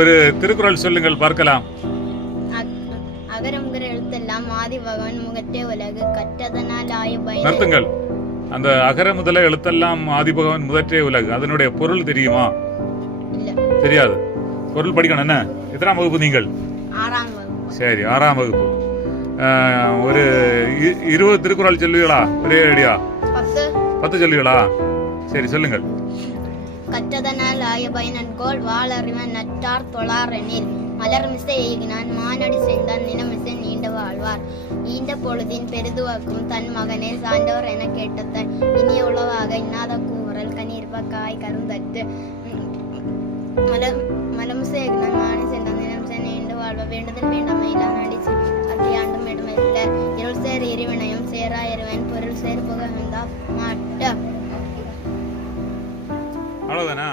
ஒரு திருக்குறள் சொல்லுங்கள் பார்க்கலாம். அகரம்ங்கிற எழுத்தெல்லாம் ஆதி பகவன் முகத்தே உலகு கற்றதனால் ஆய பயன். நிறுத்துங்கள். அந்த அகர முதல எழுத்தெல்லாம் ஆதிபகவன் முதற்றே உலகு, அதனுடைய பொருள் தெரியுமா? இல்ல, தெரியாது. பொருள் படிக்கணும். என்ன எத்தனாம் வகுப்பு நீங்கள்? 6ஆம் வகுப்பு. சரி, 6ஆம் வகுப்பு. ஒரு 20 திருக்குறள் சொல்லுவீங்களா? ஒரே ஐடியா 10 சொல்லுவீங்களா? சரி, சொல்லுங்கள். கற்றதனால் ஆய பயனன்கோள் வாளறிவன் நட்டார் தொழாரெனில் மலர்மிசை எய்கினான் மானடி செய்தான் நிலமிசை நீண்ட வாழ்வார். ஈண்ட பொழுதின் பெரிதுவக்கும் தன் மகனே சான்றோர் என கேட்டத்தன் இனிய உளவாக இன்னாத கூறல் கனிர்ப காய் கருந்தட்டு மலமிசை எய்கினான் மானடி செய்தான் நிலமிசை நீண்ட வாழ்வார். வேண்டுதல் வேண்டாமை இல்லாடி அத்தியாண்டும் இடமில்ல இருள் சேர் எரிவினையும் சேரா எருவன் பொருள் சேர் புகழ்ந்தா மாட்ட. அவ்வளவுதானா?